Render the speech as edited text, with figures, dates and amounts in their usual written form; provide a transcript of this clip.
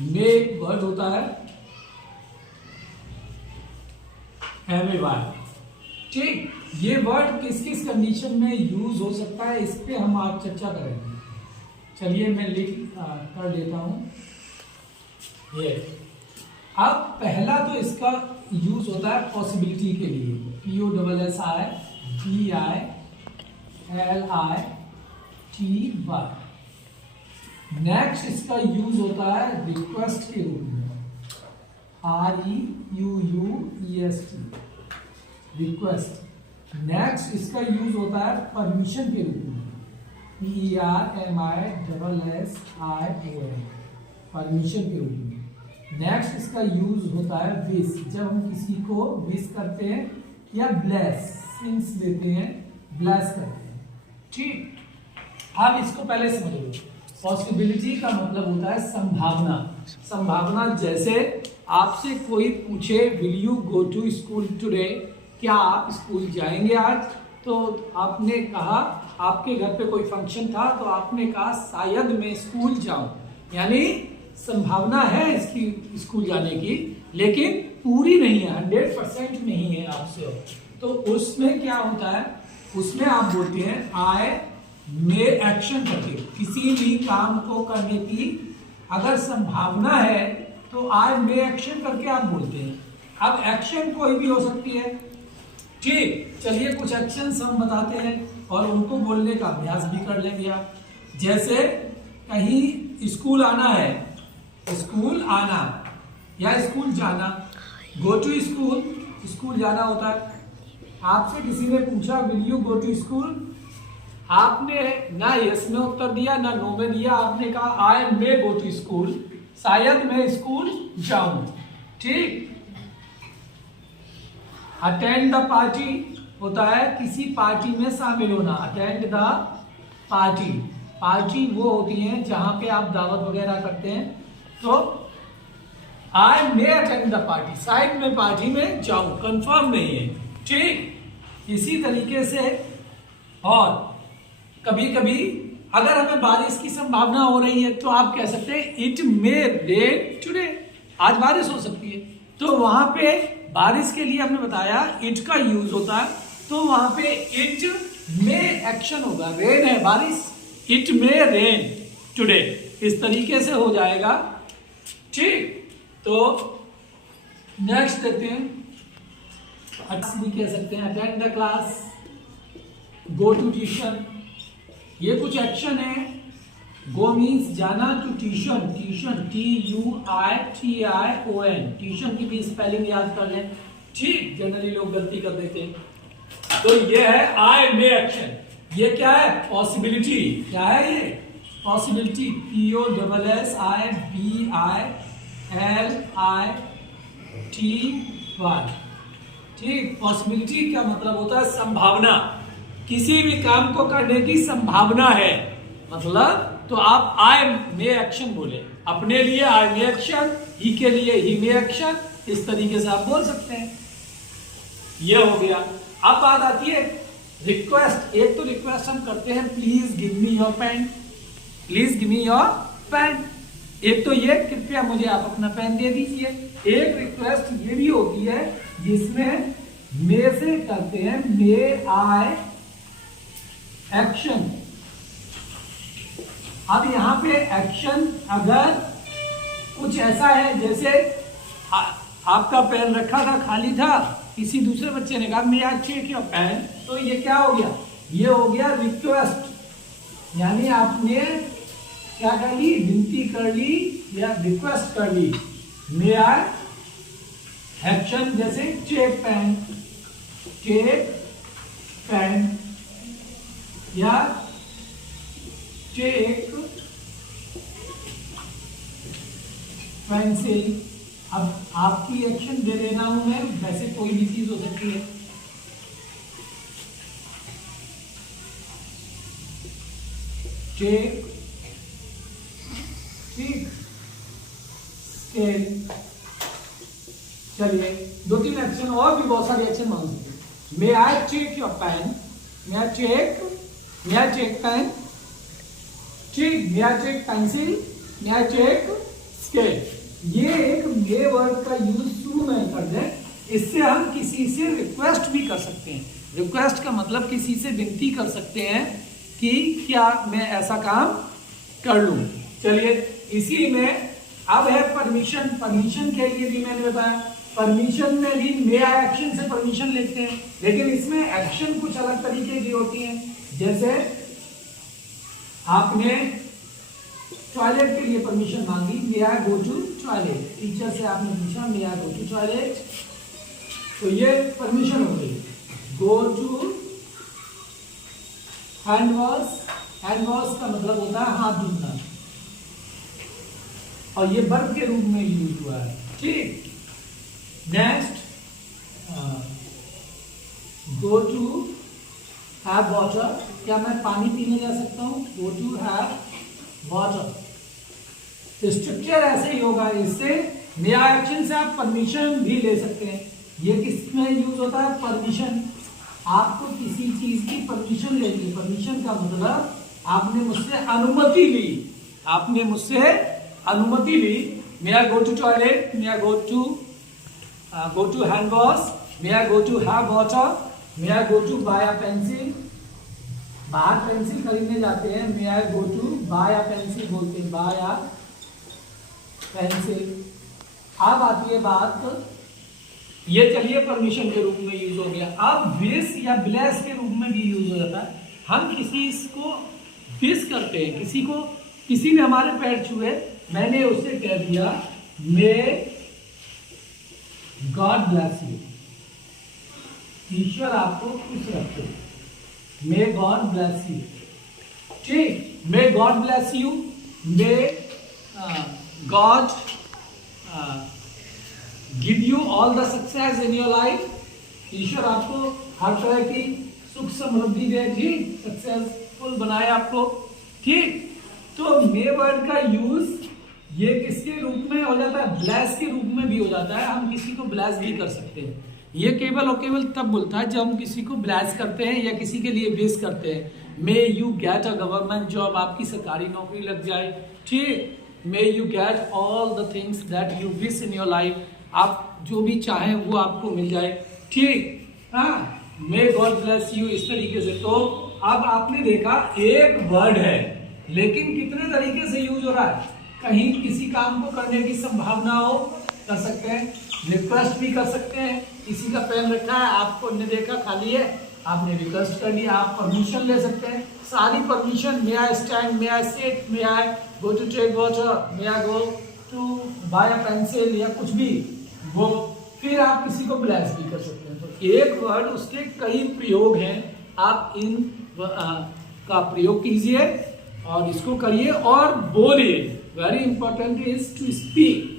मे एक वर्ड होता है एवरीवन। ठीक, ये वर्ड किस किस कंडीशन में यूज हो सकता है इस पे हम आज चर्चा करेंगे। चलिए मैं लिख कर देता हूं ये। अब पहला तो इसका यूज होता है पॉसिबिलिटी के लिए, POSSIBILITY। नेक्स्ट इसका यूज होता है रिक्वेस्ट के रूप में, REQUEST, रिक्वेस्ट। नेक्स्ट इसका यूज होता है परमिशन के रूप में, PERMISSION, परमिशन के रूप में। नेक्स्ट इसका यूज होता है विश, जब हम किसी को विश करते हैं या ब्लेसिंग्स देते हैं, ब्लेस करते हैं। ठीक, आप इसको पहले समझ लो। पॉसिबिलिटी का मतलब होता है संभावना। संभावना, जैसे आपसे कोई पूछे will you go to school today, क्या आप स्कूल जाएंगे आज? तो आपने कहा, आपके घर पे कोई फंक्शन था तो आपने कहा शायद मैं स्कूल जाऊं, यानी संभावना है इसकी स्कूल जाने की, लेकिन पूरी नहीं है, 100% नहीं है आपसे। तो उसमें क्या होता है, उसमें आप बोलते हैं आई मे एक्शन करके, किसी भी काम को करने की अगर संभावना है तो आई मे एक्शन करके आप बोलते हैं। अब एक्शन कोई भी हो सकती है। ठीक, चलिए कुछ एक्शंस हम बताते हैं और उनको बोलने का अभ्यास भी कर लेंगे आप। जैसे कहीं स्कूल आना है, स्कूल आना या स्कूल जाना, गो टू स्कूल, स्कूल जाना होता है। आपसे किसी ने पूछा will you go to school, आपने ना यस में उत्तर दिया ना नो में दिया, आपने कहा आई मे गो टू स्कूल, शायद मैं स्कूल जाऊं। ठीक, अटेंड द पार्टी होता है किसी पार्टी में शामिल होना, अटेंड द पार्टी। पार्टी वो होती है जहां पे आप दावत वगैरह करते हैं। तो आई मे अटेंड द पार्टी, शायद मैं पार्टी में जाऊं, कंफर्म नहीं है। ठीक, इसी तरीके से और कभी कभी अगर हमें बारिश की संभावना हो रही है तो आप कह सकते हैं इट मे रेन टुडे, आज बारिश हो सकती है। तो वहां पे बारिश के लिए हमने बताया इट का यूज होता है, तो वहां पे इट मे एक्शन होगा, रेन है बारिश, इट मे रेन टुडे, इस तरीके से हो जाएगा। ठीक, तो नेक्स्ट देखते हैं, भी कह सकते हैं attend the class, go to tuition, ये कुछ एक्शन है। गो मीन्स जाना, to tuition, tuition TUITION, tuition की भी स्पेलिंग याद कर लें। ठीक, जनरली लोग गलती कर देते हैं। तो ये है आई मे एक्शन, ये क्या है पॉसिबिलिटी, क्या है ये पॉसिबिलिटी, POSSIBILITY। ठीक, पॉसिबिलिटी का मतलब होता है संभावना, किसी भी काम को करने की संभावना है, मतलब तो आप आई मे एक्शन बोले, अपने लिए आई मे एक्शन, ही के लिए ही मे एक्शन, इस तरीके से आप बोल सकते हैं। ये हो गया। अब बात आती है रिक्वेस्ट। एक तो रिक्वेस्ट हम करते हैं please give me your pen, please give me your pen. एक तो ये कृपया मुझे आप अपना पेन दे दीजिए। एक रिक्वेस्ट ये भी होती है जिसमें मे से करते हैं मे आई एक्शन। अब यहां पे एक्शन अगर कुछ ऐसा है जैसे आपका पेन रखा था, खाली था, किसी दूसरे बच्चे ने कहा मे आई चेक योर पेन, तो ये क्या हो गया, ये हो गया रिक्वेस्ट, यानी आपने क्या कर ली, विनती कर ली या रिक्वेस्ट कर ली। मे आई एक्शन जैसे चेक पेन, टेक पेन या टेक पेंसिल। अब आपकी एक्शन दे देना हूं मैं, वैसे कोई भी चीज हो सकती है। टेक, ठीक, स्केल। चलिए दो तीन एक्शन और भी बहुत सारे एक्शन मान सकते हैं। May I take your pen, may I take pen, ठीक, may I take pencil, may I take skate. ये एक मे वर्ड का यूज शुरू में कर दें, इससे हम किसी से रिक्वेस्ट भी कर सकते हैं। रिक्वेस्ट का मतलब किसी से विनती कर सकते हैं कि क्या मैं ऐसा काम कर लूं। चलिए इसी में अब है परमिशन। परमिशन के लिए भी मैंने बताया, परमिशन में भी मे आई एक्शन से परमिशन लेते हैं, लेकिन इसमें एक्शन कुछ अलग तरीके की होती हैं। जैसे आपने टॉयलेट के लिए परमिशन मांगी, मे I go to toilet. Teacher से आपने पूछा मे आई गो टू टॉयलेट, तो ये परमिशन हो गई। Go to hand wash, hand wash का मतलब होता है हाथ धोना, और ये वर्ब के रूप में यूज हुआ है। ठीक, next go to have water, क्या मैं पानी पीने जा सकता हूँ? Go to have water. Structure ऐसे ही होगा, इससे नया एक्शन से आप परमिशन भी ले सकते हैं। ये किस में यूज होता है? परमिशन। आपको किसी चीज की परमिशन लेनी, परमिशन का मतलब आपने मुझसे अनुमति ली, आपने मुझसे अनुमति ली। May I go to toilet, may I go to hand wash, may I go to have water, may I go to buy a pencil. बाहर पेंसिल खरीदने जाते हैं, may I go to buy a pencil बोलते हैं, bye a pencil. अब आती है बात, ये चलिए परमिशन के रूप में यूज हो गया। अब विश या ब्लेस के रूप में भी यूज हो जाता है। हम किसी को विश करते हैं, किसी ने हमारे पैर छुए, मैंने उससे कह दिया मे गॉड ब्लेस यू, ईश्वर आपको खुश रखे, मे गॉड ब्लेस यू। ठीक, may God bless you, may God give you all the success in your life. ईश्वर आपको हर तरह की सुख समृद्धि दे, ठीक, सक्सेसफुल बनाए आपको। ठीक, तो मे वर्ड का यूज ये किसके रूप में हो जाता है? ब्लेस के रूप में भी हो जाता है। हम किसी को ब्लेस भी कर सकते हैं। ये केवल और केवल तब बोलता है जब हम किसी को ब्लेस करते हैं या किसी के लिए विश करते हैं। May you get a government job, आपकी सरकारी नौकरी लग जाए। ठीक, may you get all the things that you wish in your life, आप जो भी चाहें वो आपको मिल जाए। ठीक, हाँ, मे गॉड ब्लेस यू, इस तरीके से। तो अब आपने देखा एक वर्ड है, लेकिन कितने तरीके से यूज हो रहा है। कहीं किसी काम को करने की संभावना हो, कर सकते हैं। रिक्वेस्ट भी कर सकते हैं, किसी का पेन रखा है, आपको ने देखा खाली है, आपने रिक्वेस्ट कर लिया। आप परमिशन ले सकते हैं, सारी permission, may I stand, may I sit, may I go to take water, may I go to buy a pencil, या कुछ भी वो। फिर आप किसी को ब्लेस भी कर सकते हैं। तो एक वर्ड, उसके कई प्रयोग हैं, आप इन का प्रयोग कीजिए और इसको करिए और बोलिए। Very important is to speak.